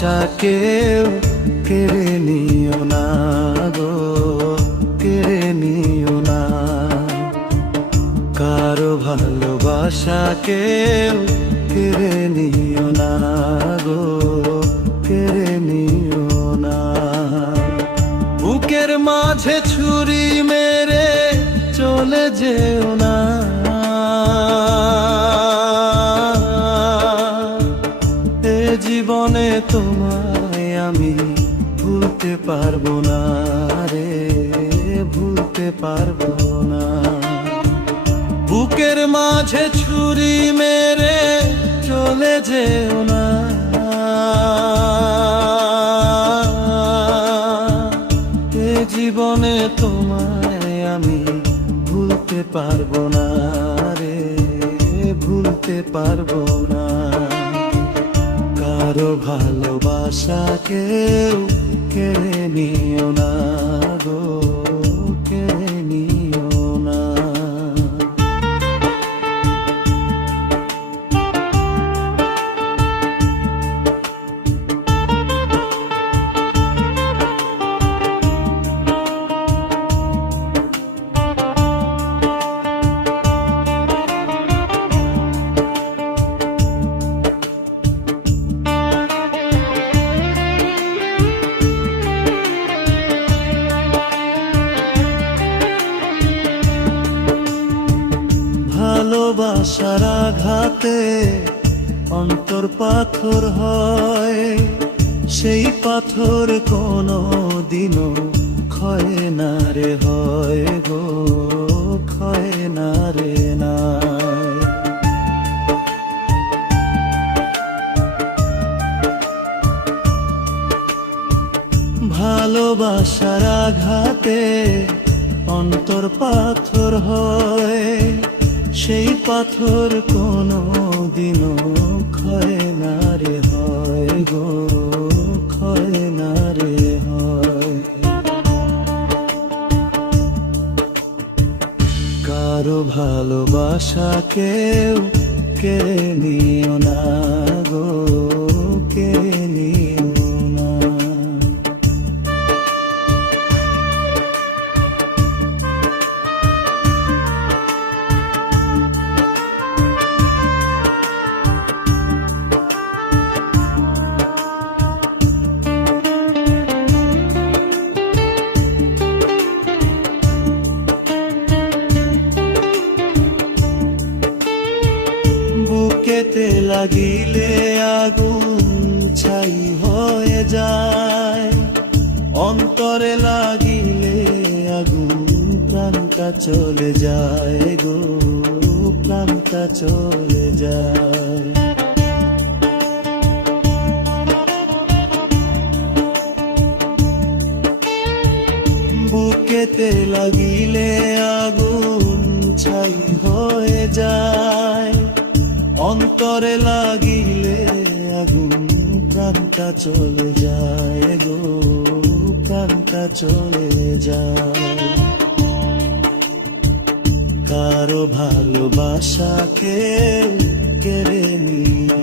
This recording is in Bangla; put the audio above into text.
ভালোবাসা কেউ কেড়ে নিও না গো, কেড়ে নিও না। কারো ভালোবাসা কেউ কেড়ে নিও না গো, কেড়ে নিও না। বুকের মাঝে ছুরি মেরে চলে যেও না, এ জীবনে তোমায় আমি ভুলতে পারবো না রে, ভুলতে পারবো না। বুকের মাঝে ছুরি মেরে চলে যেও না, এ জীবনে তোমায় আমি ভুলতে পারবো না রে, ভুলতে পারবো না। কারো ভালোবাসা কেউ কেড়ে নিও না গো, কেড়ে নিও না। ভালোবাসার আঘাতে অন্তর পাথর হয়, সেই পাথর কোনো দিনও ক্ষয় না রে, হয় গো ক্ষয় না রে নাই। ভালোবাসার আঘাতে অন্তর পাথর হয়, সেই পাথর কোনো দিনও ক্ষয় না রে, হয় গো ক্ষয় না রে হয়। কারো ভালোবাসা কেউ কেড়ে নিও না গো, কেড়ে নিও না। বুকেতে লাগিলে আগুন ছাই হয়ে যায়, অন্তরে লাগিলে আগুন প্রাণটা চলে যায় গো, প্রাণটা চলে যায়। বুকেতে লাগিলে আগুন ছাই হয়ে যায়, অন্তরে লাগিলে আগুন প্রাণটা চলে যায় গো, প্রাণটা চলে যায়। কারো ভালোবাসা কেউ কেড়ে নিও